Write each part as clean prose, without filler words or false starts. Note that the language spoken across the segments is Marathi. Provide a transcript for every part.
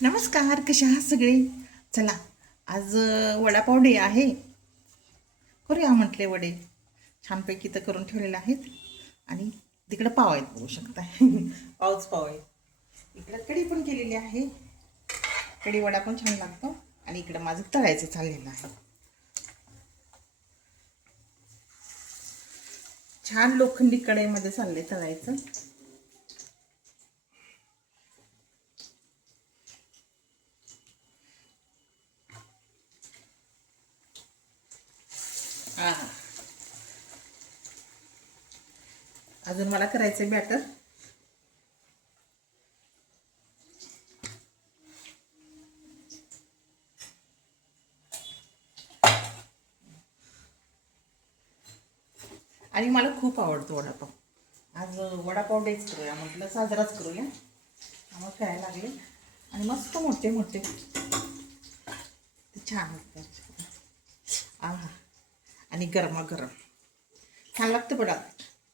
नमस्कार, कशा आहात सगळे? चला, आज वडापाव डे आहे. करूया म्हटले वडे. छानपैकी तर करून ठेवलेले आहेत. आणि तिकडे पाव आहेत, बघू शकता. पावच पाव आहे. इकडे कढी पण केलेली आहे. कढी वडा पण छान लागतो. आणि इकडे माझं तळायचं चाललेलं आहे. छान लोखंडी कढईमध्ये चालले तळायचं. हा, अजून मला करायचं बॅटर. आणि मला खूप आवडतो वडापाव. आज वडापाव डेच करूया म्हटलं, साजराच करूया. मग करायला लागले. आणि मस्त मोठे मोठे ते छान वाटतात. आहा, आणि गरमागरम छान लागतं. बडा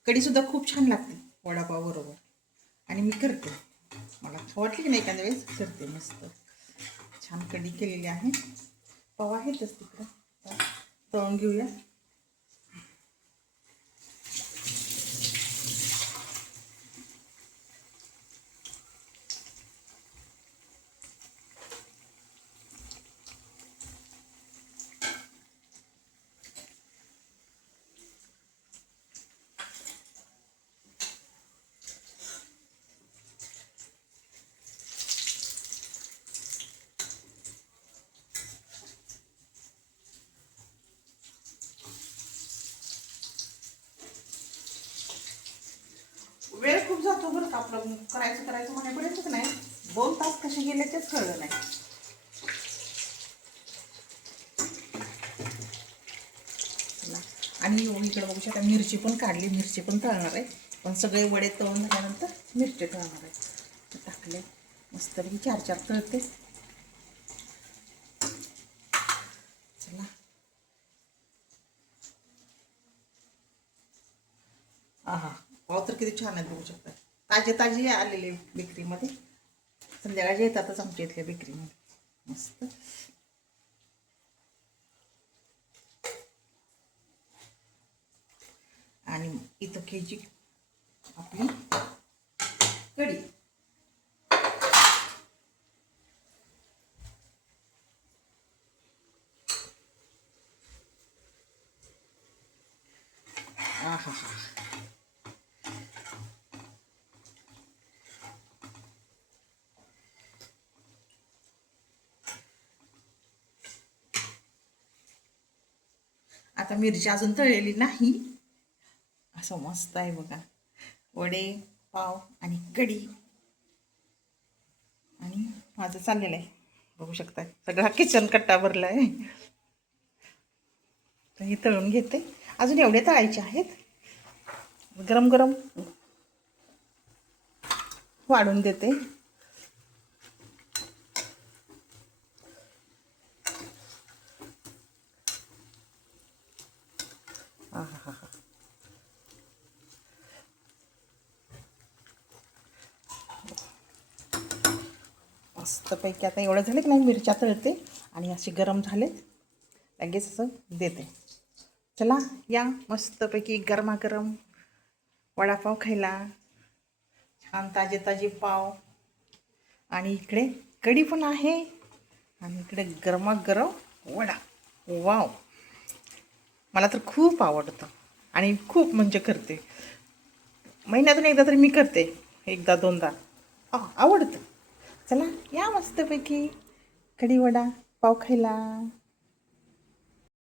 कढीसुद्धा खूप छान लागते वडापाव बरोबर. आणि मी करते, मला वाटली की नाही एखाद्या वेळेस करते. मस्त छान कढी केलेली आहे. पाव आहेतच तिकडं, तळून घेऊया. वेळ खूप जातो बरं का आपलं, करायचं म्हणायपर्यंतच नाही. 2 तास कसे गेले तेच कळलं नाही. आणि इकडे बघू शकता, मिरची पण काढली. मिरची पण तळणार आहे. पण सगळे वडे तळून झाल्यानंतर मिरची तळणार आहे. टाकले मस्तपैकी 4-4 तळते. चला, हा, पाव तर किती छान आहेत, बघू शकता. ताजे ताजे आलेले बेकरीमध्ये. संध्याकाळचे येतातच आमच्या इथल्या बेकरीमध्ये. मस्त. आणि इथं घ्यायची आपली कढी. हा हा हा, आता मिरची अजून तळलेली नाही. असं मस्त आहे बघा. वडे, पाव आणि कढी. आणि माझं चाललेलं आहे, बघू शकता. सगळा किचन कट्टा भरला आहे. तर हे तळून घेते. अजून एवढे तळायचे आहेत. गरम गरम वाढून देते. हा हा हा, मस्तपैकी. आता एवढं झालं की नाही, मिरच्या तळते. आणि असे गरम झाले लगेच असं देते. चला या, मस्तपैकी गरमागरम वडापाव खायला. छान ताजे ताजे पाव. आणि इकडे कढी पण आहे. आणि इकडे गरमागरम वडा. वाव, मला तर खूप आवडतं. आणि खूप म्हणजे करते. महिन्यातून एकदा तरी मी करते, 1-2दा. आवडतं. चला या, मस्तपैकी कढी वडा पाव खायला.